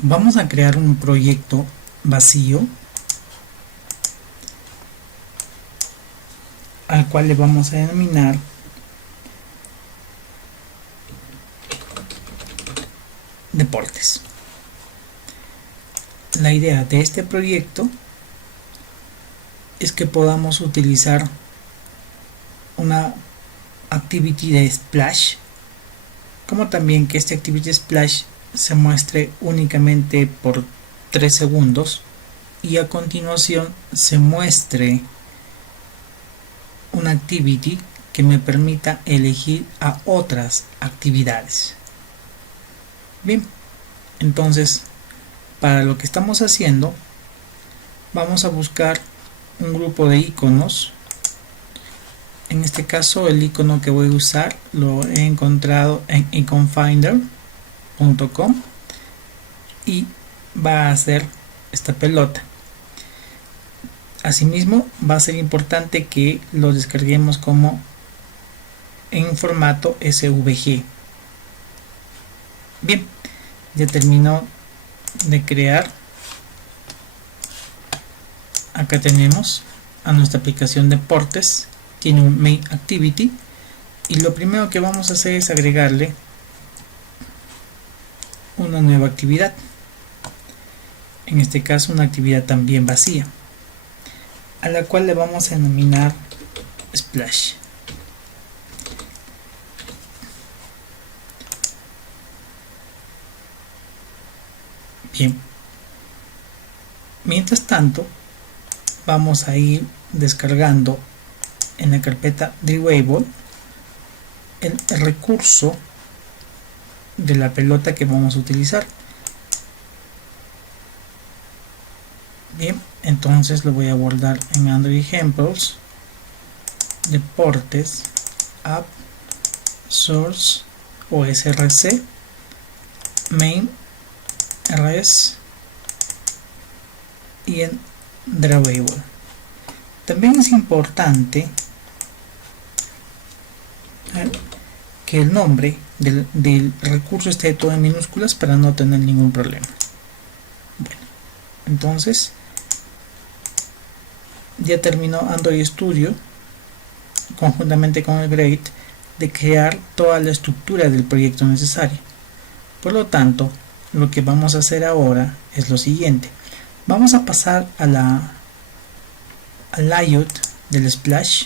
Vamos a crear un proyecto vacío al cual le vamos a denominar deportes. La idea de este proyecto es que podamos utilizar una activity de splash, como también que este activity splash se muestre únicamente por 3 segundos y a continuación se muestre una activity que me permita elegir a otras actividades. Bien, entonces para lo que estamos haciendo vamos a buscar un grupo de iconos. En este caso el icono que voy a usar lo he encontrado en iconfinder.com y va a ser esta pelota. Asimismo va a ser importante que lo descarguemos como en formato SVG. Bien, ya terminó de crear. Acá tenemos a nuestra aplicación deportes, tiene un main activity y lo primero que vamos a hacer es agregarle una nueva actividad, en este caso una actividad también vacía, a la cual le vamos a denominar splash. Bien, mientras tanto vamos a ir descargando en la carpeta Dribble el recurso de la pelota que vamos a utilizar. Bien, entonces lo voy a guardar en Android Examples, deportes, app, source o src, main, res y en Drawable. También es importante que el nombre del recurso esté todo en minúsculas para no tener ningún problema. Bueno, entonces ya terminó Android Studio conjuntamente con el Great de crear toda la estructura del proyecto necesaria. Por lo tanto, lo que vamos a hacer ahora es lo siguiente. Vamos a pasar al layout del splash,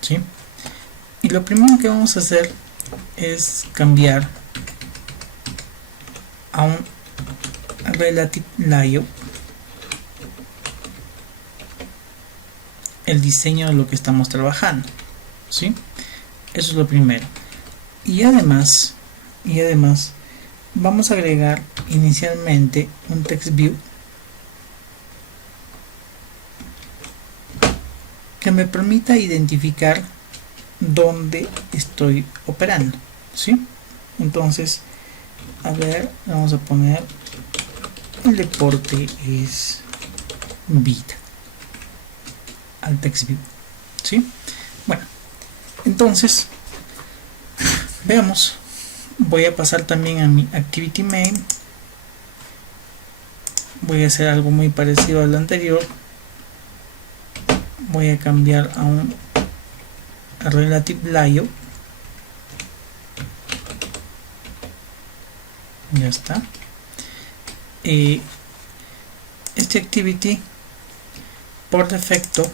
¿sí? Y lo primero que vamos a hacer es cambiar a un relative layout el diseño de lo que estamos trabajando, ¿sí? Eso es lo primero. Y además vamos a agregar inicialmente un text view que me permita identificar dónde estoy operando, ¿sí? Entonces, a ver, vamos a poner el deporte es vida al text view, ¿sí? Bueno, entonces veamos. Voy a pasar también a mi activity main. Voy a hacer algo muy parecido al anterior. Voy a cambiar a un relative layout. Ya está. Este activity por defecto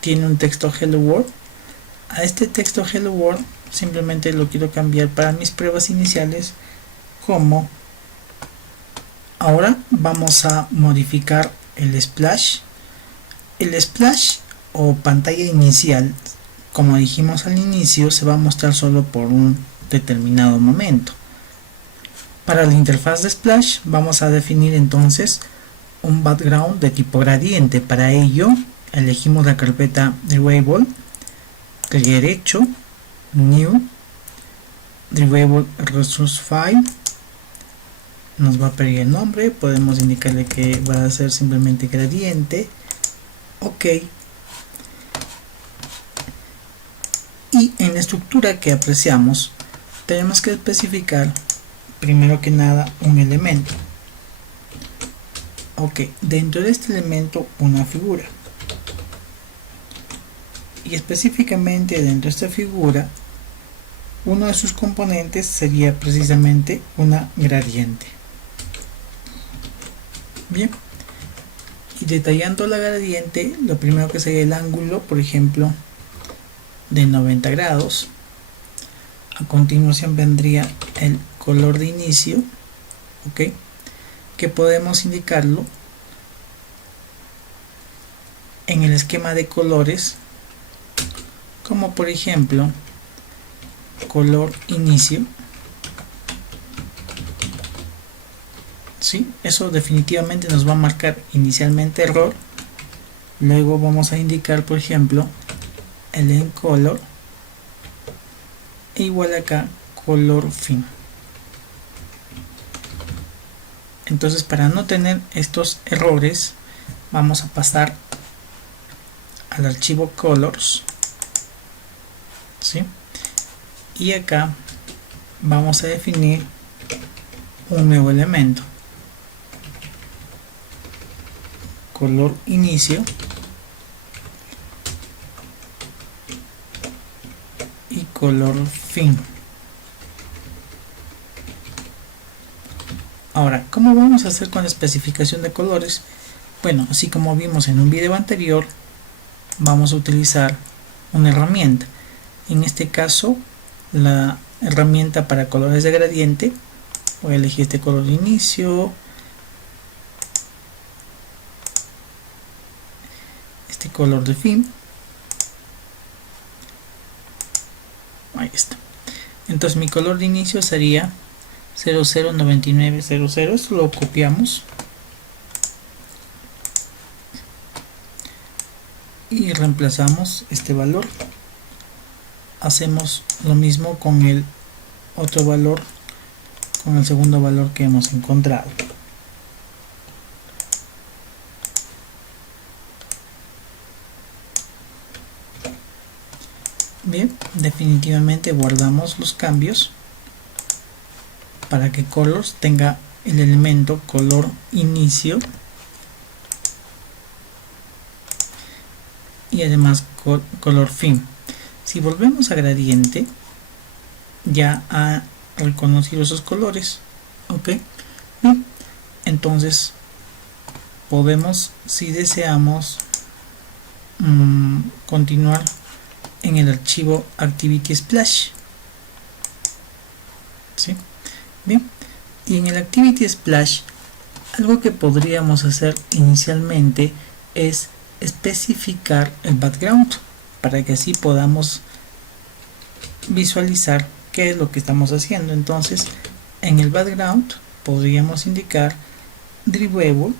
tiene un texto hello world. A este texto hello world simplemente lo quiero cambiar para mis pruebas iniciales como ahora vamos a modificar el splash. El splash o pantalla inicial, como dijimos al inicio, se va a mostrar solo por un determinado momento. Para la interfaz de splash vamos a definir entonces un background de tipo gradiente. Para ello elegimos la carpeta Dribble, clic derecho, New, Dribble Resource File, nos va a pedir el nombre, podemos indicarle que va a ser simplemente gradiente, ok, Y en la estructura que apreciamos tenemos que especificar primero que nada un elemento. Ok, dentro de este elemento una figura, y específicamente dentro de esta figura uno de sus componentes sería precisamente una gradiente. Bien, y detallando la gradiente, lo primero que sería el ángulo, por ejemplo, de 90 grados. A continuación vendría el color de inicio, ok, que podemos indicarlo en el esquema de colores, como por ejemplo color inicio. ¿Sí? Eso definitivamente nos va a marcar inicialmente error. Luego vamos a indicar, por ejemplo, el en color, e igual acá color fin. Entonces, para no tener estos errores, vamos a pasar al archivo colors, ¿sí? Y acá vamos a definir un nuevo elemento, color inicio, y color fin. Ahora, ¿cómo vamos a hacer con la especificación de colores? Bueno, así como vimos en un video anterior, vamos a utilizar una herramienta. En este caso, la herramienta para colores de gradiente. Voy a elegir este color de inicio, este color de fin. Ahí está. Entonces mi color de inicio sería 009900. Esto lo copiamos y reemplazamos este valor. Hacemos lo mismo con el otro valor, con el segundo valor que hemos encontrado. Bien, definitivamente guardamos los cambios para que colors tenga el elemento color inicio y además color fin. Si volvemos a gradiente, ya ha reconocido esos colores. Ok, bien, entonces podemos, si deseamos, continuar en el archivo Activity Splash. ¿Sí? Bien, y en el Activity Splash, algo que podríamos hacer inicialmente es especificar el background para que así podamos visualizar qué es lo que estamos haciendo. Entonces, en el background podríamos indicar drivable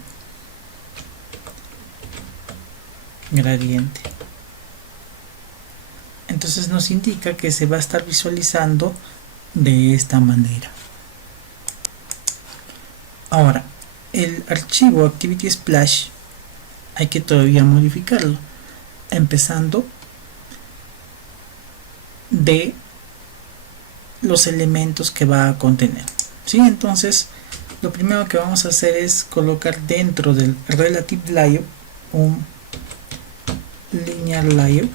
gradiente. Entonces nos indica que se va a estar visualizando de esta manera. Ahora, el archivo Activity Splash hay que todavía modificarlo, empezando de los elementos que va a contener. ¿Sí? Entonces, lo primero que vamos a hacer es colocar dentro del Relative Layout un Linear Layout.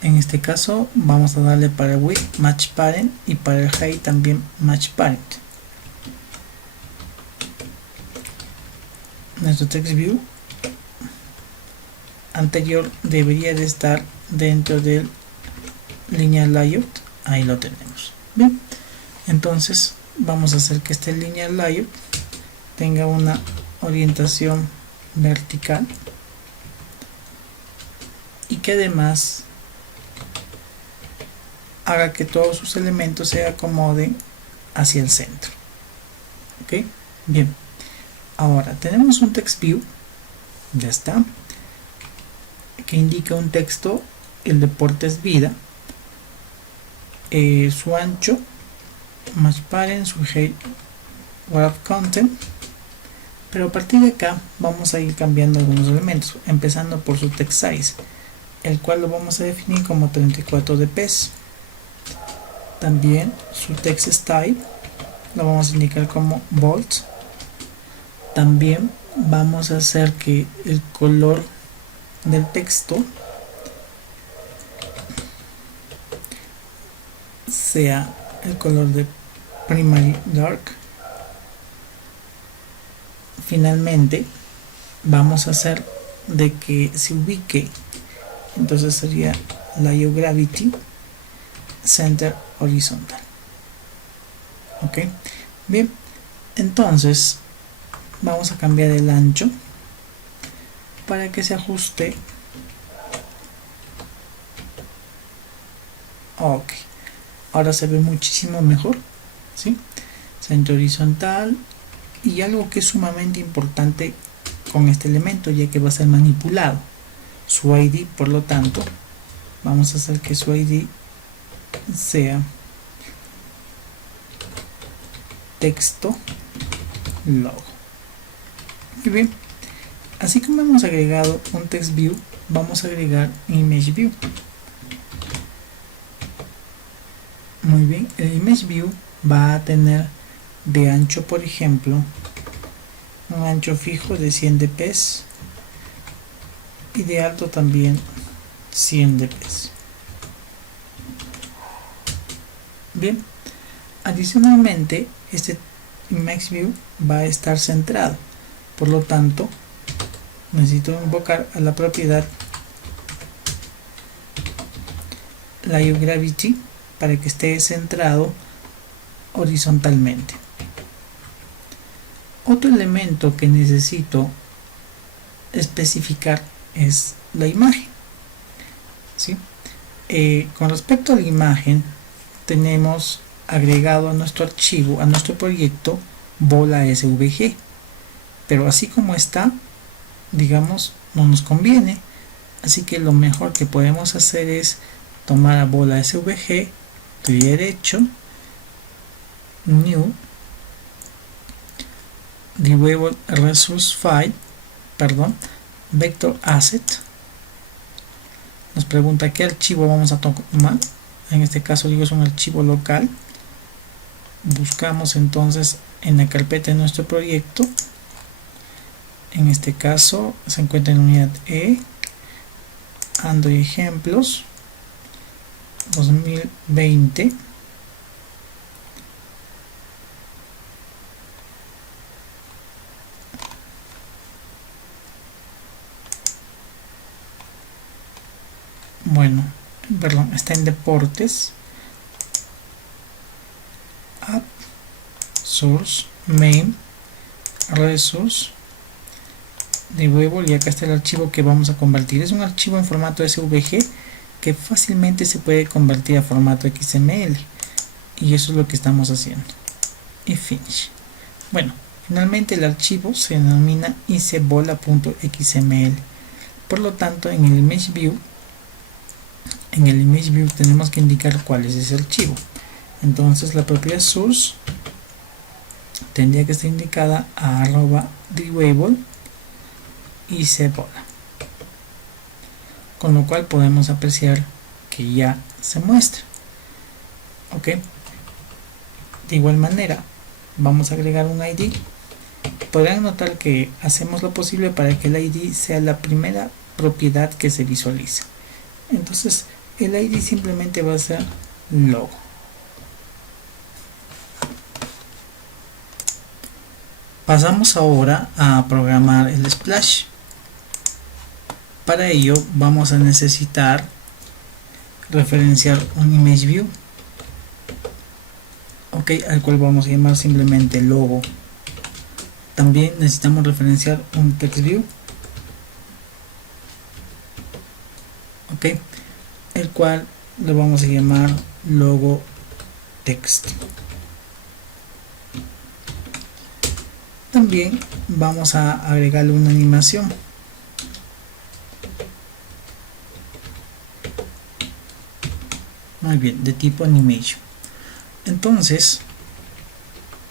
En este caso vamos a darle para width match parent y para el height también match parent. Nuestro text view anterior debería de estar dentro del linear layout. Ahí lo tenemos. Bien, entonces vamos a hacer que este linear layout tenga una orientación vertical y que además haga que todos sus elementos se acomoden hacia el centro. Ok, bien. Ahora tenemos un text view, ya está, que indica un texto, el deporte es vida, su ancho, match parent, su height, wrap content, pero a partir de acá vamos a ir cambiando algunos elementos, empezando por su text size. el cual lo vamos a definir como 34 dps. También su text style lo vamos a indicar como bold. También vamos a hacer que el color del texto sea el color de primary dark. Finalmente vamos a hacer de que se ubique, entonces sería layout gravity center horizontal. Ok, bien, entonces vamos a cambiar el ancho para que se ajuste. Ok, ahora se ve muchísimo mejor, ¿sí? Centro horizontal. Y algo que es sumamente importante con este elemento, ya que va a ser manipulado, su ID, por lo tanto vamos a hacer que su ID sea texto logo. Muy bien, así como hemos agregado un text view, vamos a agregar image view. Muy bien, el image view va a tener de ancho, por ejemplo, un ancho fijo de 100 dp y de alto también 100 dp. Bien, adicionalmente este image view va a estar centrado, por lo tanto necesito invocar a la propiedad layout gravity para que esté centrado horizontalmente. Otro elemento que necesito especificar es la imagen, ¿sí? Con respecto a la imagen, tenemos agregado a nuestro archivo, a nuestro proyecto, bola SVG, pero así como está, digamos, no nos conviene, así que lo mejor que podemos hacer es tomar a bola SVG, clic derecho, new, derivative resource file, vector asset. Nos pregunta qué archivo vamos a tomar. En este caso digo es un archivo local. Buscamos entonces en la carpeta de nuestro proyecto. En este caso se encuentra en unidad E, Android ejemplos 2020. Bueno, perdón, está en deportes, app, source, main, resource, derivative, y acá está el archivo que vamos a convertir. Es un archivo en formato SVG que fácilmente se puede convertir a formato XML, y eso es lo que estamos haciendo. Y finish. Bueno, finalmente el archivo se denomina icebola.xml. Por lo tanto, en el image view tenemos que indicar cuál es ese archivo. Entonces la propiedad source tendría que estar indicada a @derivative icebola, con lo cual podemos apreciar que ya se muestra. Ok, de igual manera vamos a agregar un ID. Podrán notar que hacemos lo posible para que el ID sea la primera propiedad que se visualiza. Entonces el ID simplemente va a ser logo. Pasamos ahora a programar el splash. Para ello vamos a necesitar referenciar un image view, ok, al cual vamos a llamar simplemente logo. También necesitamos referenciar un text view, ok, el cual lo vamos a llamar logo text. También vamos a agregarle una animación. Muy bien, de tipo animation. Entonces,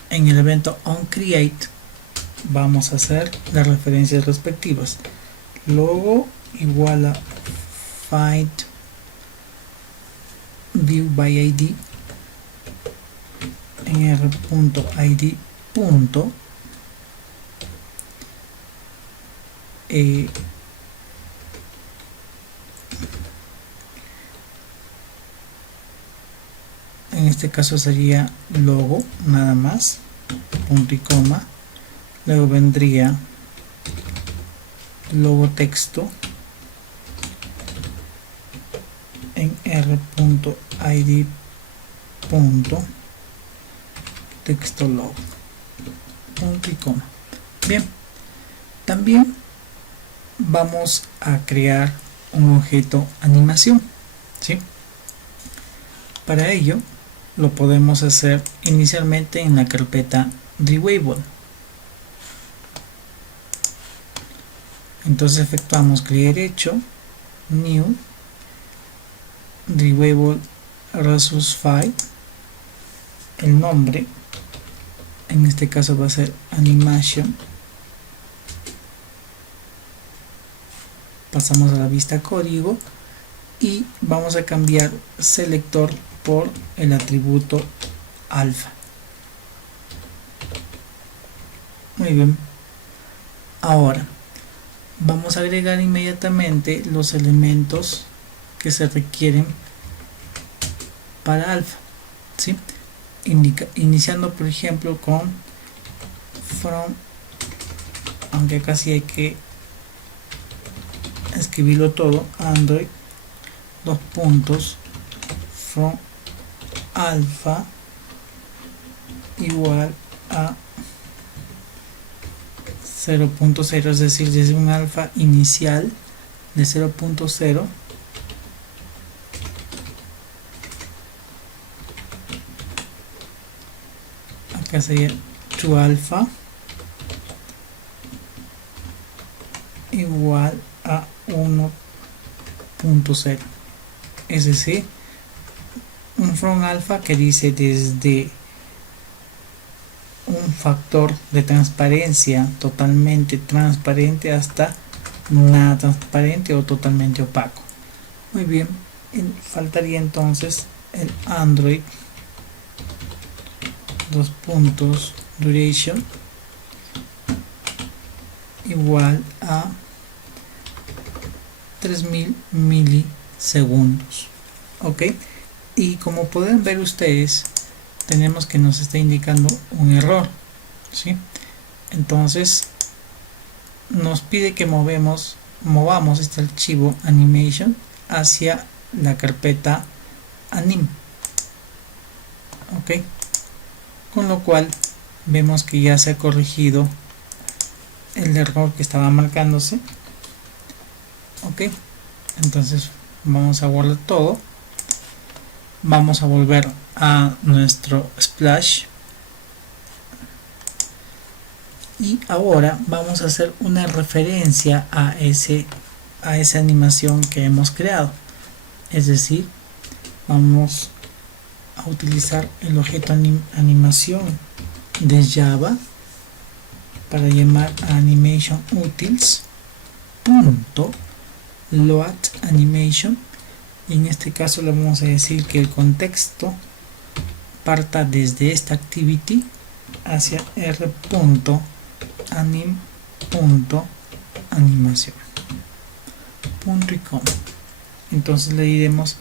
en el evento onCreate vamos a hacer las referencias respectivas. Logo igual a find view by id en r.id punto en este caso sería logo nada más, punto y coma, luego vendría logo texto en r.id punto texto logo, punto y coma. Bien, también vamos a crear un objeto animación, ¿sí? Para ello lo podemos hacer inicialmente en la carpeta Drawable. Entonces efectuamos clic derecho, New, Drawable Resource File, el nombre, en este caso va a ser Animation, pasamos a la vista código y vamos a cambiar selector por el atributo alfa. Muy bien, ahora vamos a agregar inmediatamente los elementos que se requieren para alfa, ¿sí? Iniciando por ejemplo con from, aunque acá sí hay que escribirlo todo, Android dos puntos from alfa igual a 0.0, es decir, desde un alfa inicial de 0.0 acá sería to alfa igual a 1.0, es decir, un from alfa que dice desde un factor de transparencia totalmente transparente hasta nada transparente o totalmente opaco. Muy bien, faltaría entonces el Android dos puntos duration igual a 3000 milisegundos. Ok, y como pueden ver ustedes, tenemos que nos está indicando un error, ¿sí? Entonces nos pide que movamos este archivo animation hacia la carpeta anim. Ok, con lo cual vemos que ya se ha corregido el error que estaba marcándose. Ok, entonces vamos a guardar todo, vamos a volver a nuestro splash y ahora vamos a hacer una referencia a esa animación que hemos creado, es decir, vamos a utilizar el objeto animación de Java para llamar a animation utils punto load animation, y en este caso le vamos a decir que el contexto parta desde esta activity hacia r.anim.animación, punto y coma. Entonces le diremos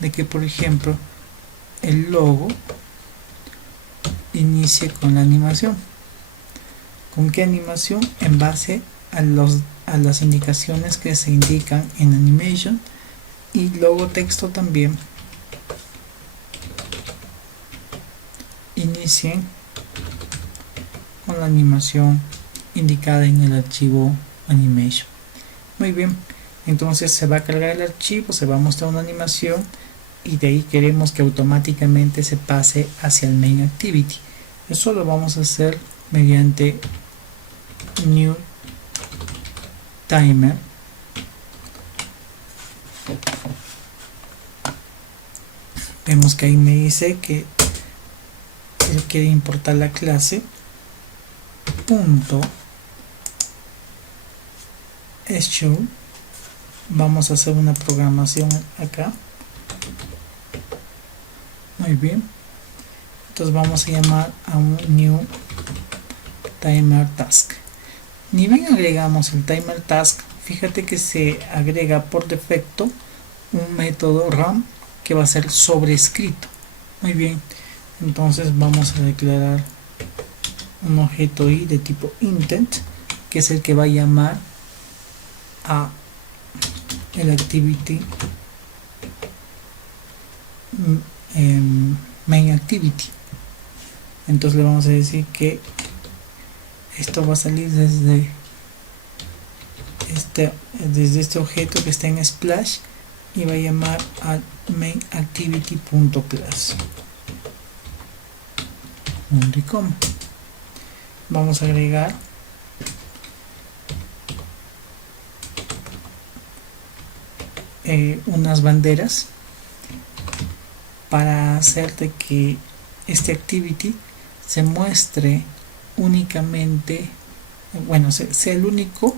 de que por ejemplo el logo inicie con la animación. ¿Con qué animación? En base a las indicaciones que se indican en animation, y logo texto también inicien con la animación indicada en el archivo animation. Muy bien, entonces se va a cargar el archivo, se va a mostrar una animación y de ahí queremos que automáticamente se pase hacia el main activity. Eso lo vamos a hacer mediante new timer vemos que ahí me dice que él quiere importar la clase punto issue vamos a hacer una programación acá. Muy bien, entonces vamos a llamar a un new timer task. Ni bien agregamos el timer task, fíjate que se agrega por defecto un método run que va a ser sobrescrito. Muy bien, entonces vamos a declarar un objeto i de tipo intent, que es el que va a llamar a el activity main activity. Entonces le vamos a decir que esto va a salir desde este objeto que está en splash y va a llamar al main activity.class. Vamos a agregar unas banderas para hacerte que este activity se muestre únicamente, bueno, sea el único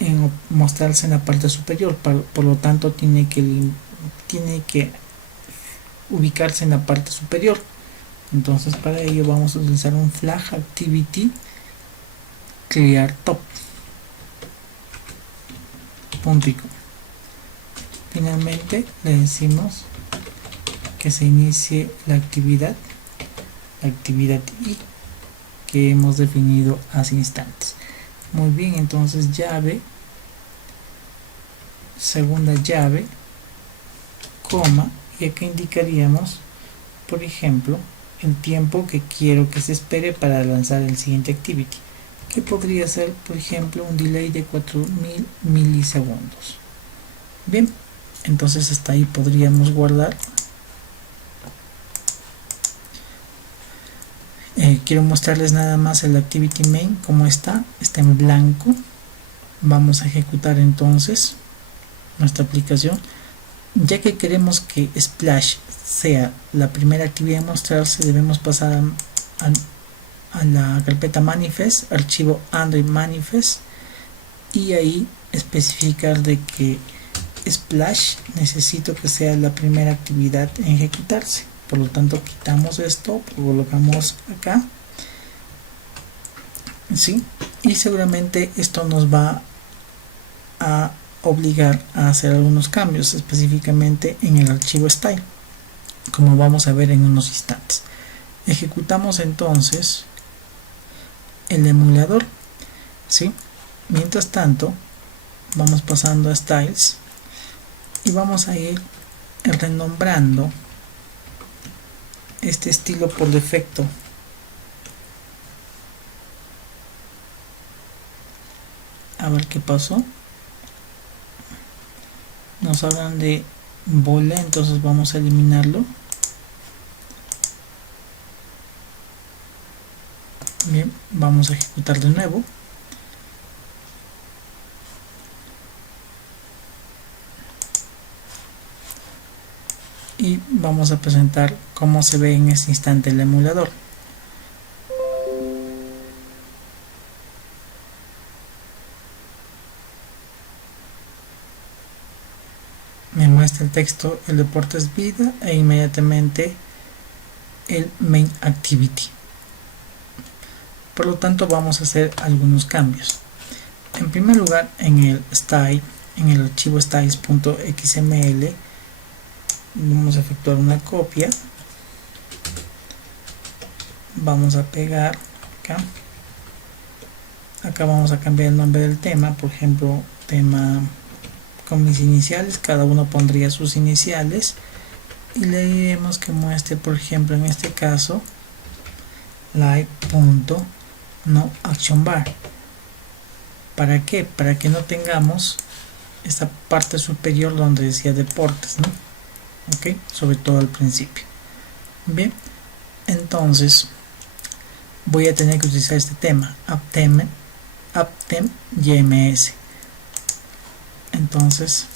en mostrarse en la parte superior, por lo tanto tiene que ubicarse en la parte superior. Entonces para ello vamos a utilizar un flag activity clear top. Finalmente le decimos que se inicie la actividad i que hemos definido hace instantes. Muy bien, entonces llave, segunda llave, coma, y acá indicaríamos, por ejemplo, el tiempo que quiero que se espere para lanzar el siguiente activity, que podría ser, por ejemplo, un delay de 4000 milisegundos. Bien, entonces hasta ahí podríamos guardar. Quiero mostrarles nada más el activity main como está en blanco. Vamos a ejecutar entonces nuestra aplicación. Ya que queremos que splash sea la primera actividad a mostrarse, debemos pasar a la carpeta manifest, archivo Android manifest, y ahí especificar de que splash necesito que sea la primera actividad en ejecutarse. Por lo tanto quitamos esto, colocamos acá, ¿sí? Y seguramente esto nos va a obligar a hacer algunos cambios, específicamente en el archivo style, como vamos a ver en unos instantes. Ejecutamos entonces el emulador, ¿sí? Mientras tanto vamos pasando a styles y vamos a ir renombrando este estilo por defecto. A ver qué pasó. Nos hablan de bola, entonces vamos a eliminarlo. Bien, vamos a ejecutar de nuevo. Y vamos a presentar cómo se ve en este instante el emulador. Me muestra el texto, el deporte es vida, e inmediatamente el main activity. Por lo tanto vamos a hacer algunos cambios. En primer lugar, en el style, en el archivo styles.xml, vamos a efectuar una copia. Vamos a pegar acá vamos a cambiar el nombre del tema, por ejemplo, tema con mis iniciales, cada uno pondría sus iniciales, y le diremos que muestre, por ejemplo, en este caso, live.noActionBar. ¿Para qué? Para que no tengamos esta parte superior donde decía deportes, ¿no? Ok, sobre todo al principio. Bien, entonces voy a tener que utilizar este tema, Aptem YMS. Entonces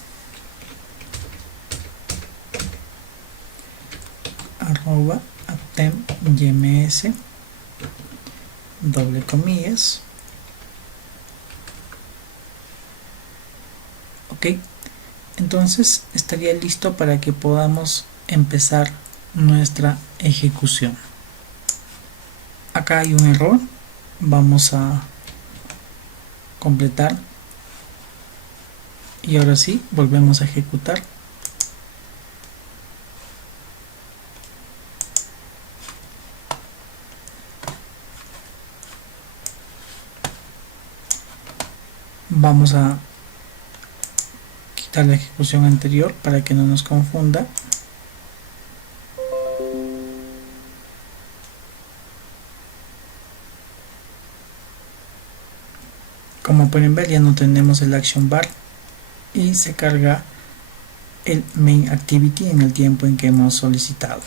arroba Aptem YMS, doble comillas. Ok, Entonces estaría listo para que podamos empezar nuestra ejecución. Acá hay un error, vamos a completar y ahora sí volvemos a ejecutar. Vamos a quitar la ejecución anterior para que no nos confunda. Como pueden ver, ya no tenemos el action bar y se carga el main activity en el tiempo en que hemos solicitado.